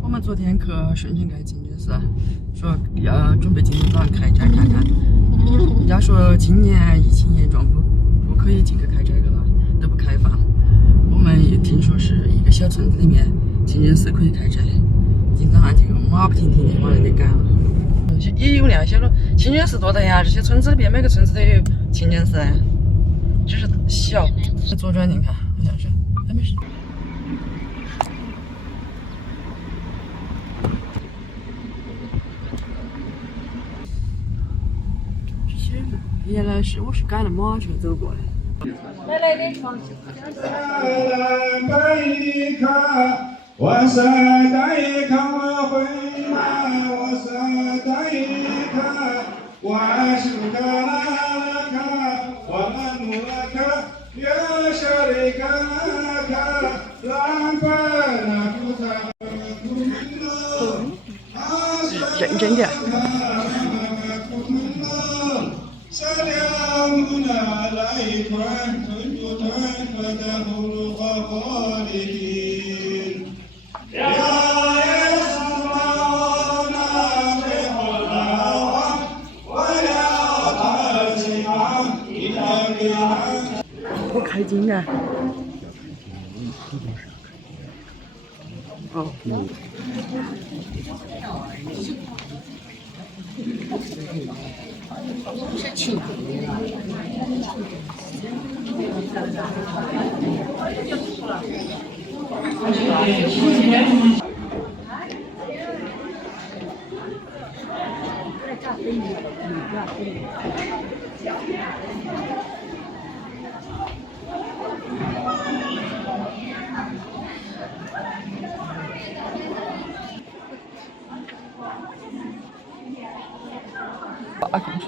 我们昨天去顺庆街进去时，说要准备今天早上开斋看看。人家说今年疫情严重，不可以进去开斋个了，都不开放。我们也听说是一个小村子里面，清真寺可以开斋。今早上就马不停蹄的往那里赶了。也有那些了，清真寺多大呀？这些村子里边每个村子都有清真寺，只是小。左转，你看，好像是，还没事。这些原来是我是赶了马车走过来。来点床。认真点。我开进来。哦。是青。大公车，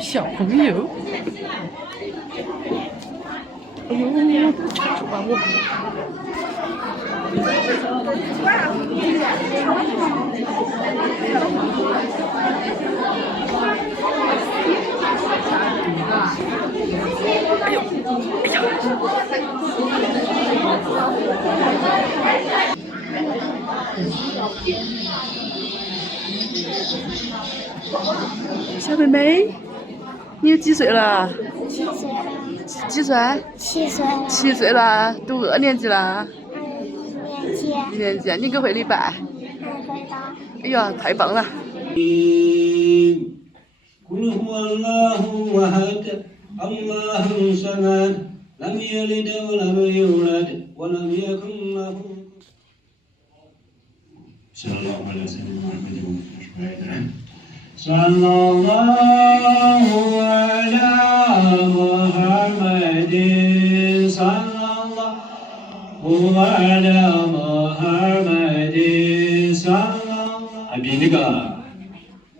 小朋友，哎呦，插住吧我。哎呦，小妹妹，你有几岁了？7岁。几岁？7岁。7岁了，读2年级了。1年级。你给会礼拜？会的。哎呀，太棒了！صلى الله على محمد صلى الله على محمد صلى الله 比那个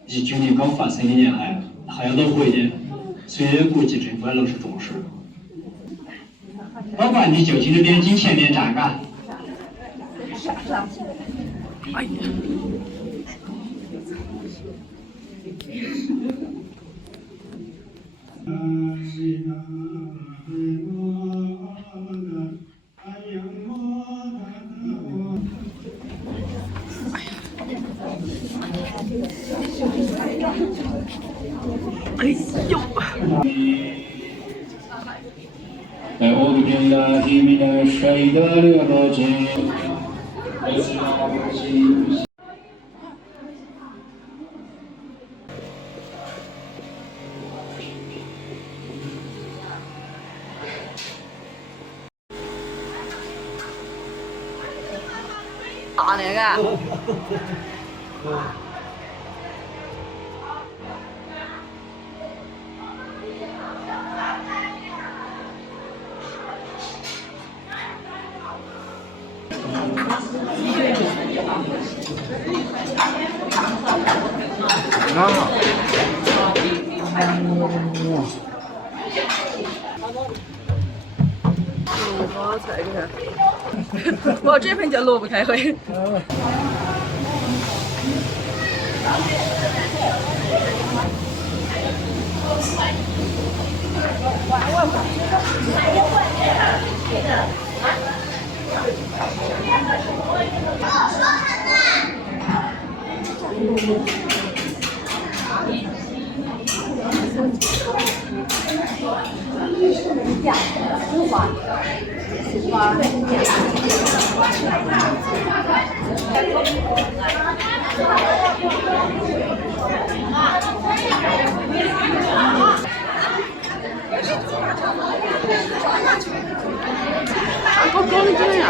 1、9年刚发生的年还要恼火一点，所以估计政府还老是重视。老板，你就近着点进前面站岗。哎呀！哎呦أعوذ بالله من الشيطان الرجيم 大那个。哇，菜你看，哇，这盆叫萝卜开会。好高的真呀！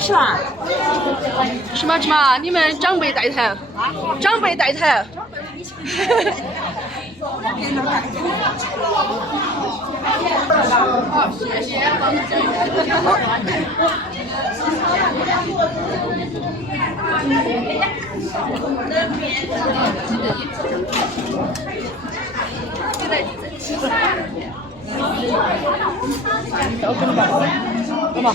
吃嘛？吃嘛吃嘛！你们长辈带头，长辈带头。好，谢谢。干嘛？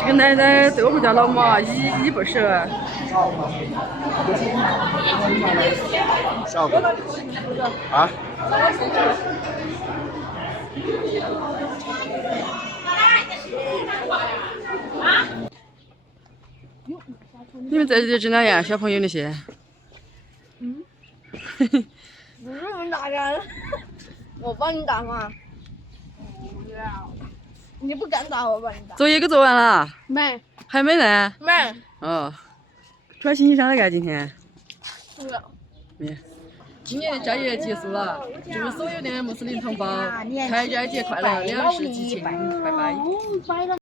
这个奶奶对我们家老妈一不舍。小个啊？你们在这里整哪样？小朋友那些？不是那么大人，我帮你打吗？你不敢打，我帮你打。作业给做完了？没，还没呢？没。哦，突然心情上来干今天？没。今年的斋月结束了，祝所有的穆斯林同胞开斋节快乐，20喜庆，拜拜。